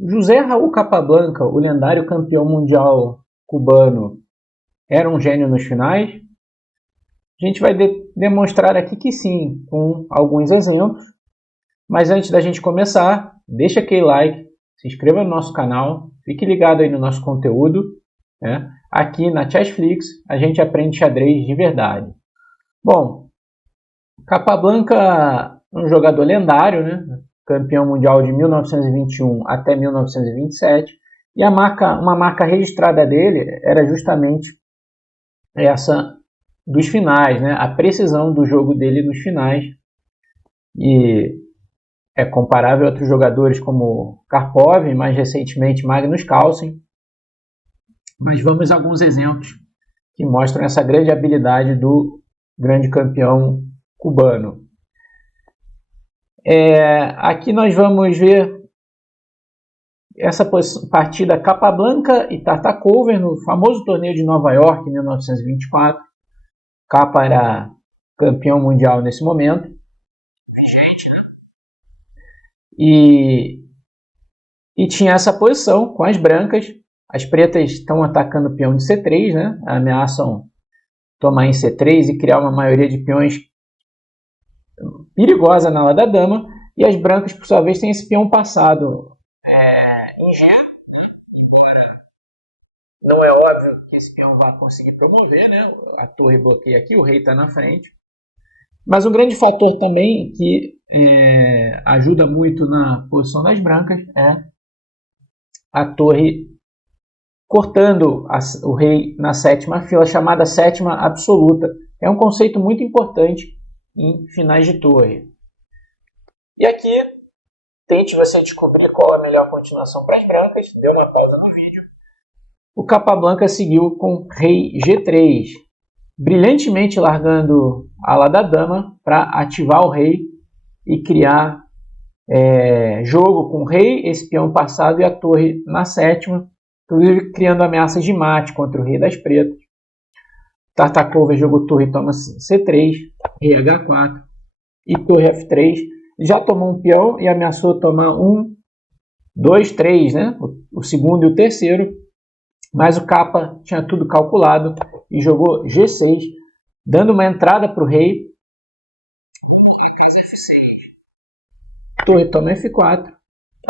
José Raul Capablanca, o lendário campeão mundial cubano, era um gênio nos finais? A gente vai demonstrar aqui que sim, com alguns exemplos. Mas antes da gente começar, deixa aquele like, se inscreva no nosso canal, fique ligado aí no nosso conteúdo, né? Aqui na Chessflix a gente aprende xadrez de verdade. Bom, Capablanca é um jogador lendário, né? Campeão mundial de 1921 até 1927, e uma marca registrada dele era justamente essa dos finais, né? A precisão do jogo dele nos finais, e é comparável a outros jogadores como Karpov e mais recentemente Magnus Carlsen, mas vamos a alguns exemplos que mostram essa grande habilidade do grande campeão cubano. Aqui nós vamos ver essa partida Capablanca e Tartakover no famoso torneio de Nova York em 1924. Capa era campeão mundial nesse momento, vigente, né? E tinha essa posição com as brancas. As pretas estão atacando o peão de C3, né? Ameaçam tomar em C3 e criar uma maioria de peões perigosa na ala da dama, e as brancas, por sua vez, têm esse peão passado em G. Não é óbvio que esse peão vai conseguir promover, né? A torre bloqueia aqui, o rei está na frente. Mas um grande fator também que ajuda muito na posição das brancas é a torre cortando o rei na sétima fila, chamada sétima absoluta. É um conceito muito importante em finais de torre. E aqui, tente você descobrir qual é a melhor continuação para as brancas. Deu uma pausa no vídeo. O Capablanca seguiu com rei G3, brilhantemente largando a ala da dama para ativar o rei e criar jogo com o rei, esse peão passado e a torre na sétima, inclusive criando ameaças de mate contra o rei das pretas. Tartakover jogou torre toma C3, rei H4 e torre F3. Já tomou um peão e ameaçou tomar 1, 2, 3, né? O segundo e o terceiro. Mas o capa tinha tudo calculado e jogou G6, dando uma entrada para o rei. Torre toma F4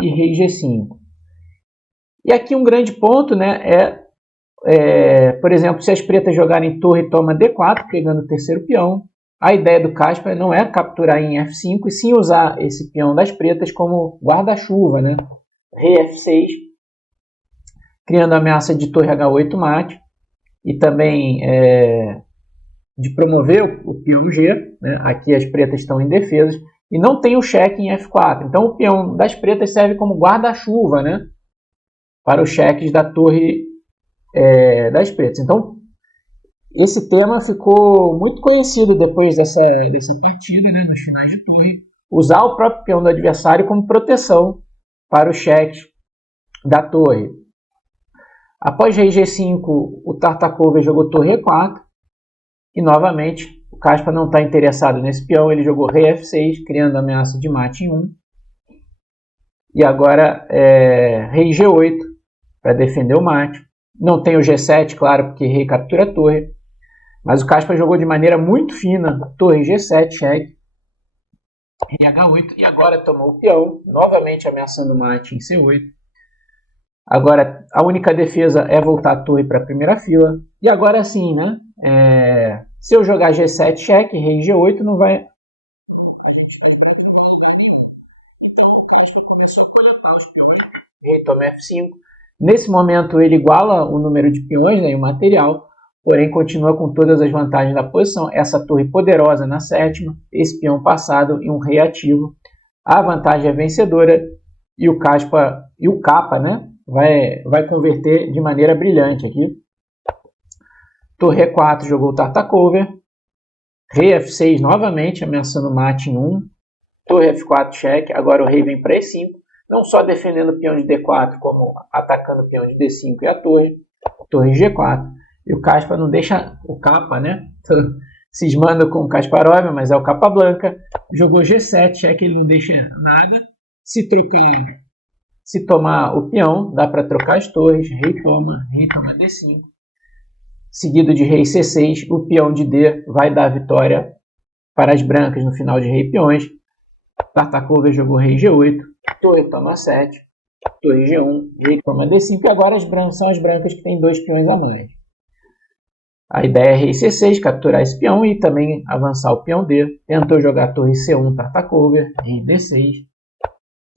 e rei G5. E aqui um grande ponto, né, por exemplo, se as pretas jogarem torre toma D4, pegando o terceiro peão, a ideia do Kasparov não é capturar em F5, e sim usar esse peão das pretas como guarda-chuva, né? Rei F6, criando a ameaça de torre H8 mate, e também de promover o peão G, né? Aqui as pretas estão indefesas, e não tem o cheque em F4. Então o peão das pretas serve como guarda-chuva, né? Para os cheques da torre das pretas. Então, esse tema ficou muito conhecido depois dessa partida, né, nos finais de torre. Usar o próprio peão do adversário como proteção para os cheques da torre. Após rei G5, o Tartakover jogou torre E4. E, novamente, o Kasparov não está interessado nesse peão. Ele jogou rei F6, criando ameaça de mate em 1. E agora, rei G8, para defender o mate. Não tem o G7, claro, porque rei captura a torre. Mas o Kasparov jogou de maneira muito fina. Torre G7, cheque. Rei H8. E agora tomou o peão, novamente ameaçando o mate em C8. Agora, a única defesa é voltar a torre para a primeira fila. E agora sim, né? Se eu jogar G7, cheque, rei G8, não vai... Rei toma F5. Nesse momento ele iguala o número de peões, né, e o material, porém continua com todas as vantagens da posição. Essa torre poderosa na sétima, esse peão passado e um rei ativo. A vantagem é vencedora e o capa, né, vai converter de maneira brilhante aqui. Torre E4 jogou o Tartakover. Rei F6 novamente, ameaçando mate em 1. Torre F4 cheque. Agora o rei vem para E5. Não só defendendo o peão de D4, como atacando o peão de D5 e a torre G4. E o Kasparov não deixa o capa, né? Cismando com o Kasparov, mas é o Capablanca. Jogou G7, cheque, ele não deixa nada. Se trocar Se tomar o peão, dá para trocar as torres, rei toma D5. Seguido de rei C6, o peão de D vai dar vitória para as brancas no final de rei peões. Tartakover jogou rei G8, torre toma 7, torre G1, rei toma D5, e agora são as brancas que têm 2 peões a mais. A ideia é rei C6, capturar esse peão e também avançar o peão D. Tentou jogar torre C1, Tartakover, rei D6,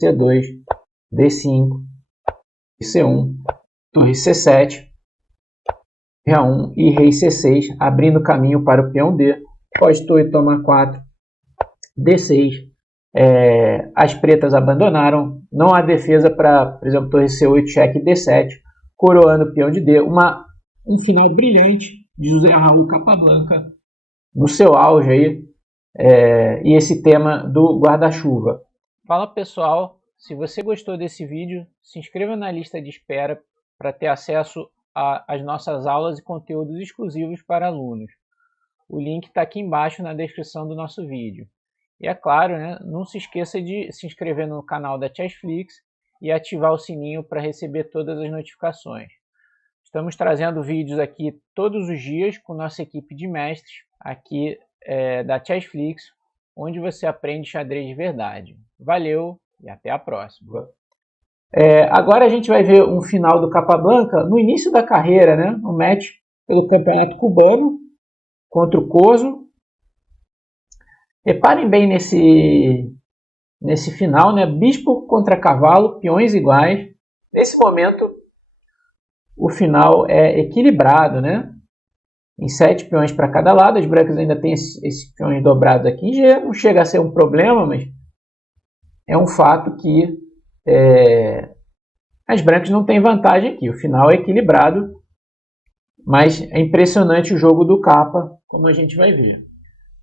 C2, D5, C1, torre C7, H1 e rei C6, abrindo caminho para o peão D. Pós torre toma 4, D6. As pretas abandonaram, não há defesa para, por exemplo, torre C8, cheque D7, coroando o peão de D. Um final brilhante de José Raul Capablanca no seu auge aí, e esse tema do guarda-chuva. Fala pessoal, se você gostou desse vídeo, se inscreva na lista de espera para ter acesso às nossas aulas e conteúdos exclusivos para alunos. O link está aqui embaixo na descrição do nosso vídeo. E é claro, né, não se esqueça de se inscrever no canal da Chessflix e ativar o sininho para receber todas as notificações. Estamos trazendo vídeos aqui todos os dias com nossa equipe de mestres aqui da Chessflix, onde você aprende xadrez de verdade. Valeu e até a próxima. Agora a gente vai ver um final do Capablanca no início da carreira, né? Um match pelo Campeonato Cubano contra o Coso. Reparem bem nesse final, né? Bispo contra cavalo, peões iguais. Nesse momento o final é equilibrado, né? Em 7 peões para cada lado. As brancas ainda têm esses peões dobrados aqui em G. Não chega a ser um problema, mas é um fato que as brancas não têm vantagem aqui. O final é equilibrado, mas é impressionante o jogo do Capa, como a gente vai ver.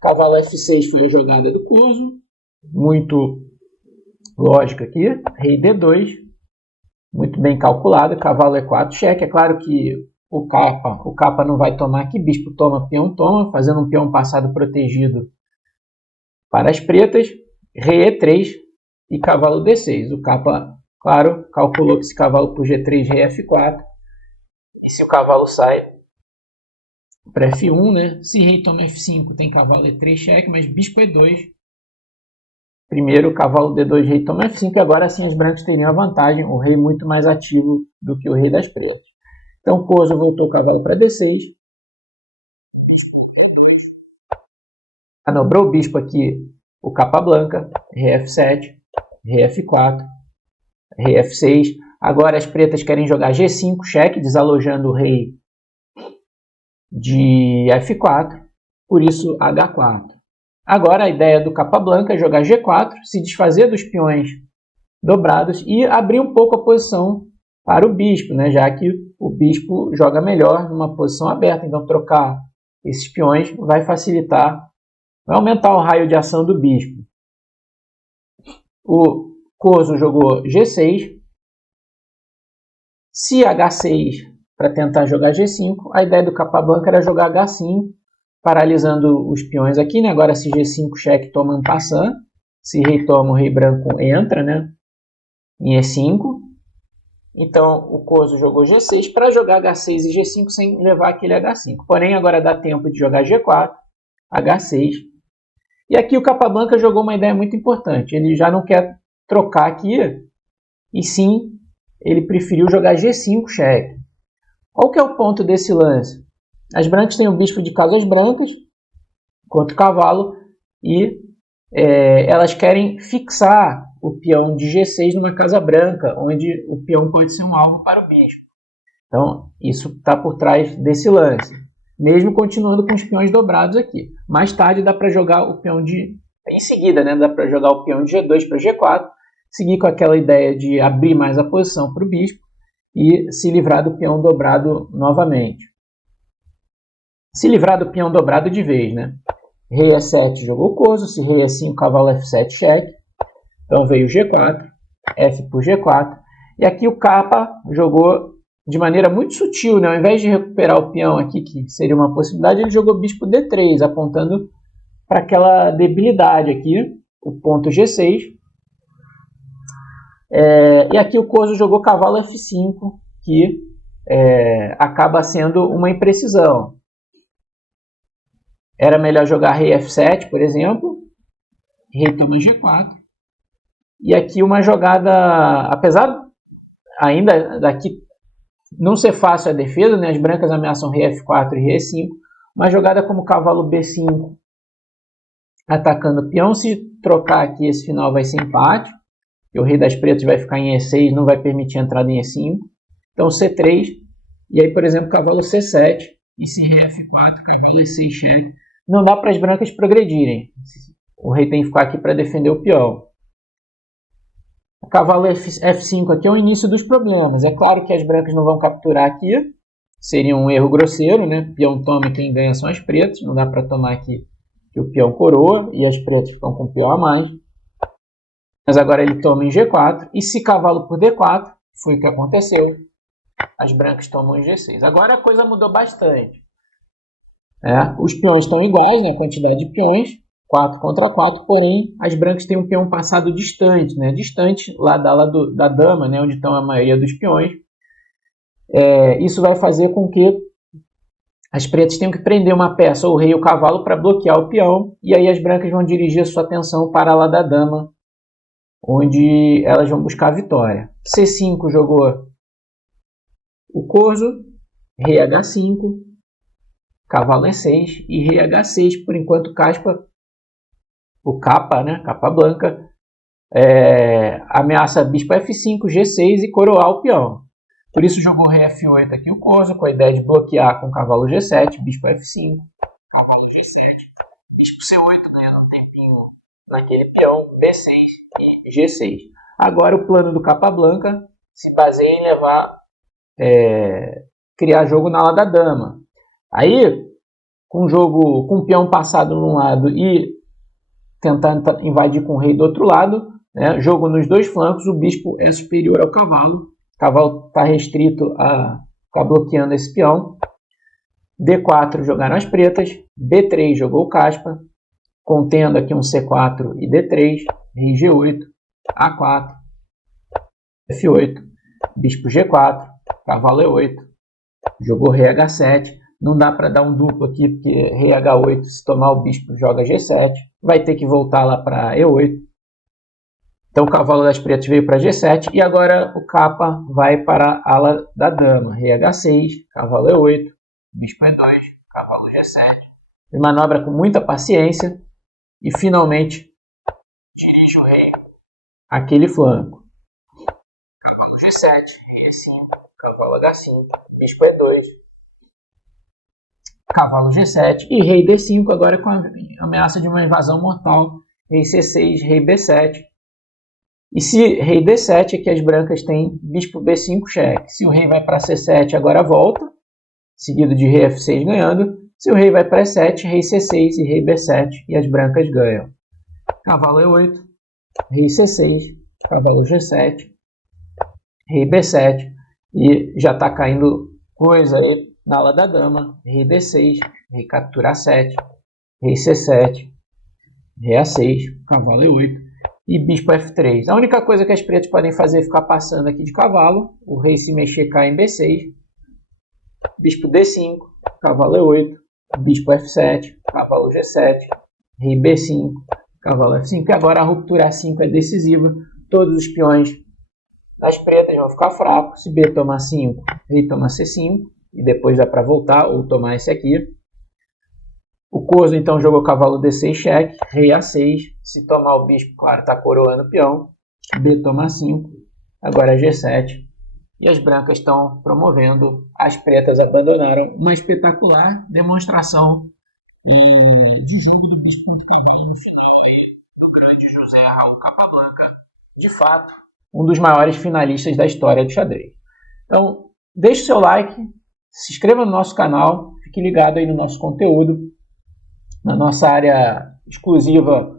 Cavalo F6 foi a jogada do Cuso, muito lógica aqui. Rei D2, muito bem calculado. Cavalo E4, cheque. É claro que o Capa não vai tomar aqui. Bispo toma, peão toma, fazendo um peão passado protegido para as pretas. Rei E3 e cavalo D6. O Capa, claro, calculou que esse cavalo por G3, rei F4. E se o cavalo sai para F1, né? Se rei toma F5, tem cavalo E3, cheque, mas bispo E2. Primeiro, cavalo D2, rei toma F5, e agora sim os brancos teriam a vantagem, o rei muito mais ativo do que o rei das pretas. Então, Coso voltou o cavalo para D6. Anobrou o bispo aqui, o Capablanca, rei F7, rei F4, rei F6. Agora as pretas querem jogar G5, cheque, desalojando o rei de F4, por isso H4. Agora a ideia do Capablanca é jogar G4, se desfazer dos peões dobrados e abrir um pouco a posição para o bispo, né? Já que o bispo joga melhor numa posição aberta, então trocar esses peões vai facilitar, vai aumentar o raio de ação do bispo. O Coso jogou G6, se H6 para tentar jogar G5, a ideia do Capablanca era jogar H5, paralisando os peões aqui, né? Agora se G5 cheque toma um passant, se rei toma, o rei branco entra, né? Em E5. Então o Coso jogou G6 para jogar H6 e G5 sem levar aquele H5. Porém agora dá tempo de jogar G4, H6. E aqui o Capablanca jogou uma ideia muito importante. Ele já não quer trocar aqui, e sim ele preferiu jogar G5 cheque. Qual que é o ponto desse lance? As brancas têm o bispo de casas brancas contra o cavalo e elas querem fixar o peão de G6 numa casa branca, onde o peão pode ser um alvo para o bispo. Então, isso está por trás desse lance. Mesmo continuando com os peões dobrados aqui. Mais tarde dá para jogar o peão de... Em seguida, né, dá para jogar o peão de G2 para G4, seguir com aquela ideia de abrir mais a posição para o bispo e se livrar do peão dobrado novamente. Se livrar do peão dobrado de vez, né? Rei E7 jogou o Coso, se rei E5, cavalo F7, cheque. Então veio G4, F por G4. E aqui o Capa jogou de maneira muito sutil, né? Ao invés de recuperar o peão aqui, que seria uma possibilidade, ele jogou bispo D3, apontando para aquela debilidade aqui, o ponto G6. E aqui o Corso jogou cavalo F5, que acaba sendo uma imprecisão. Era melhor jogar rei F7, por exemplo. Rei toma G4. E aqui uma jogada, apesar ainda daqui não ser fácil a defesa, né? As brancas ameaçam rei F4 e rei E5. Uma jogada como cavalo B5, atacando o peão. Se trocar aqui, esse final vai ser empate. E o rei das pretas vai ficar em E6, não vai permitir a entrada em E5. Então C3. E aí, por exemplo, cavalo C7. E se rei F4, cavalo E6 cheque. Não dá para as brancas progredirem. O rei tem que ficar aqui para defender o peão. O cavalo F5 aqui é o início dos problemas. É claro que as brancas não vão capturar aqui. Seria um erro grosseiro, né? Peão toma e quem ganha são as pretas. Não dá para tomar aqui que o peão coroa e as pretas ficam com o peão a mais. Mas agora ele toma em G4. E se cavalo por D4, foi o que aconteceu. As brancas tomam em G6. Agora a coisa mudou bastante. Os peões estão iguais na quantidade de peões. 4 contra 4, porém as brancas têm um peão passado distante, né? Distante lá da dama, né? Onde estão a maioria dos peões. Isso vai fazer com que as pretas tenham que prender uma peça, ou o rei ou o cavalo, para bloquear o peão, e aí as brancas vão dirigir a sua atenção para lá da dama, onde elas vão buscar a vitória. C5 jogou o Corso, rei H5, cavalo E6 e rei H6, por enquanto o capa, né, capa branca, ameaça bispo F5, G6 e coroar o peão. Por isso jogou rei F8 aqui o Corso, com a ideia de bloquear com cavalo G7, bispo F5, cavalo G7, bispo C8, ganhando um tempinho naquele peão, B6 e G6. Agora o plano do capa branca se baseia em criar jogo na ala da dama. Aí, com o peão passado num lado e tentar invadir com o rei do outro lado, né? Jogo nos dois flancos, o bispo é superior ao cavalo. O cavalo está restrito a ficar bloqueando esse peão. D4 jogaram as pretas, B3 jogou o caspa, contendo aqui um C4 e D3, rei G8, A4, F8, bispo G4, cavalo E8, jogou rei H7. Não dá para dar um duplo aqui, porque rei H8, se tomar o bispo, joga G7. Vai ter que voltar lá para E8. Então o cavalo das pretas veio para G7. E agora o capa vai para a ala da dama. Rei H6, cavalo E8, bispo E2, cavalo G7. Ele manobra com muita paciência. E finalmente dirige o rei àquele flanco. Cavalo G7, rei E5, cavalo H5, bispo E2. Cavalo G7 e rei D5, agora com a ameaça de uma invasão mortal. Rei C6, rei B7. E se rei D7 é que as brancas têm bispo B5 cheque. Se o rei vai para C7, agora volta, seguido de rei F6 ganhando. Se o rei vai para E7, rei C6 e rei B7 e as brancas ganham. Cavalo E8, rei C6, cavalo G7, rei B7 e já está caindo coisa aí na ala da dama, rei D6, rei captura A7, rei C7, rei A6, cavalo E8 e bispo F3. A única coisa que as pretas podem fazer é ficar passando aqui de cavalo, o rei se mexer cai em B6, bispo D5, cavalo E8, bispo F7, cavalo G7, rei B5, cavalo F5. E agora a ruptura A5 é decisiva, todos os peões das pretas vão ficar fracos. Se B toma 5, rei toma C5. E depois dá para voltar ou tomar esse aqui. O Corso então jogou cavalo D6 cheque, rei A6. Se tomar o bispo, claro, está coroando o peão. B toma 5. Agora G7. E as brancas estão promovendo. As pretas abandonaram uma espetacular demonstração de jogo do bispo no final do grande José Raul Capablanca. De fato, um dos maiores finalistas da história do xadrez. Então, deixe seu like. Se inscreva no nosso canal, fique ligado aí no nosso conteúdo. Na nossa área exclusiva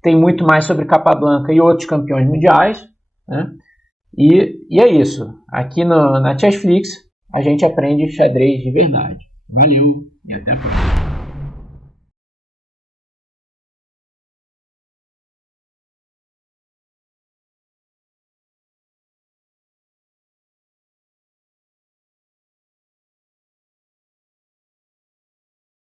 tem muito mais sobre Capablanca e outros campeões mundiais, né? E é isso. Aqui na Chessflix a gente aprende xadrez de verdade. Valeu e até a próxima.